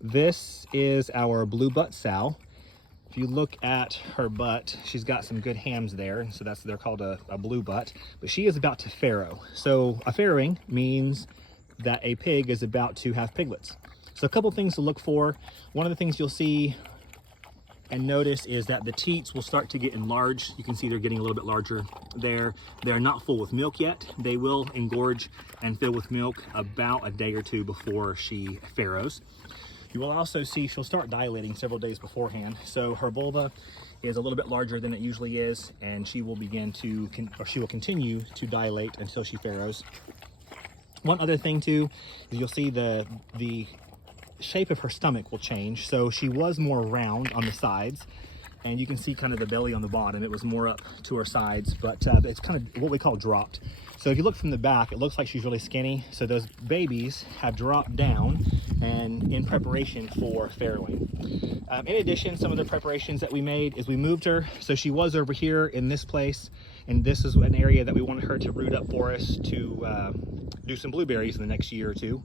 This is our blue butt sow. If you look at her butt, she's got some good hams there, so they're called a blue butt, but she is about to farrow. So a farrowing means that a pig is about to have piglets. So a couple things to look for. One of the things you'll see and notice is that the teats will start to get enlarged. You can see they're getting a little bit larger there. They're not full with milk yet. They will engorge and fill with milk about a day or two before she farrows. You will also see she'll start dilating several days beforehand. So her vulva is a little bit larger than it usually is, and she will she will continue to dilate until she farrows. One other thing too, is you'll see the shape of her stomach will change. So she was more round on the sides, and you can see kind of the belly on the bottom. It was more up to her sides, but it's kind of what we call dropped. So if you look from the back, it looks like she's really skinny. So those babies have dropped down and in preparation for farrowing. In addition, some of the preparations that we made is we moved her. So she was over here in this place, and this is an area that we wanted her to root up for us to do some blueberries in the next year or two.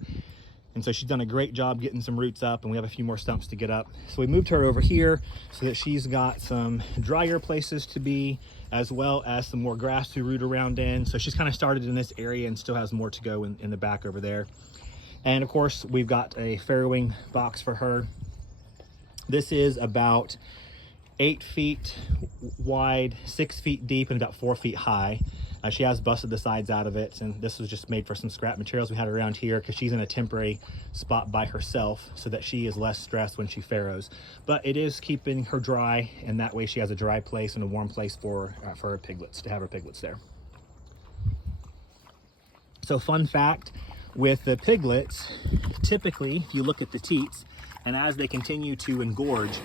And so she's done a great job getting some roots up, and we have a few more stumps to get up. So we moved her over here so that she's got some drier places to be, as well as some more grass to root around in. So she's kind of started in this area and still has more to go in the back over there. And of course, we've got a farrowing box for her. This is about 8 feet wide, 6 feet deep, and about 4 feet high. She has busted the sides out of it, and this was just made for some scrap materials we had around here because she's in a temporary spot by herself so that she is less stressed when she farrows. But it is keeping her dry, and that way she has a dry place and a warm place for her piglets, to have her piglets there. So fun fact, with the piglets, typically if you look at the teats, and as they continue to engorge,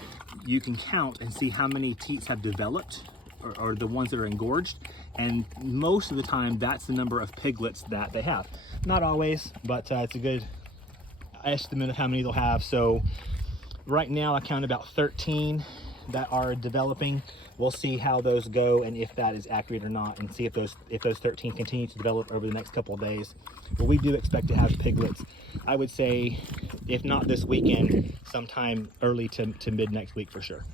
you can count and see how many teats have developed, or the ones that are engorged, and most of the time that's the number of piglets that they have. Not always, but it's a good estimate of how many they'll have. So right now I count about 13 that are developing. We'll see how those go and if that is accurate or not, and see if those 13 continue to develop over the next couple of days. But we do expect to have piglets, I would say, if not this weekend, sometime early to mid next week for sure.